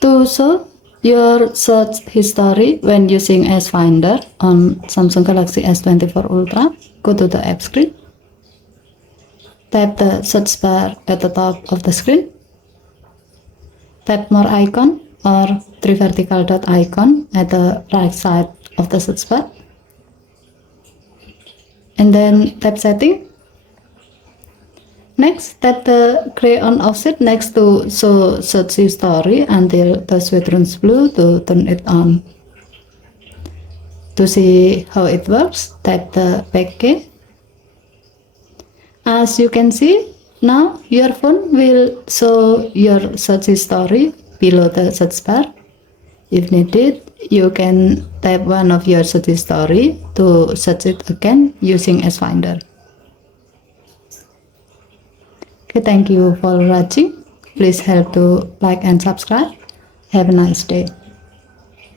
To show your search history when using S Finder on Samsung Galaxy S24 Ultra, go to the app screen. Tap the search bar at the top of the screen. Tap more icon or three vertical dot icon at the right side of the search bar. And then tap setting. Next, tap the gray on offset next to show search history until the switch turns blue to turn it on. To see how it works, tap the back key. As you can see, now your phone will show your search history below the search bar. If needed, you can tap one of your search history to search it again using S Finder. Okay, thank you for watching. Please help to like and subscribe. Have a nice day.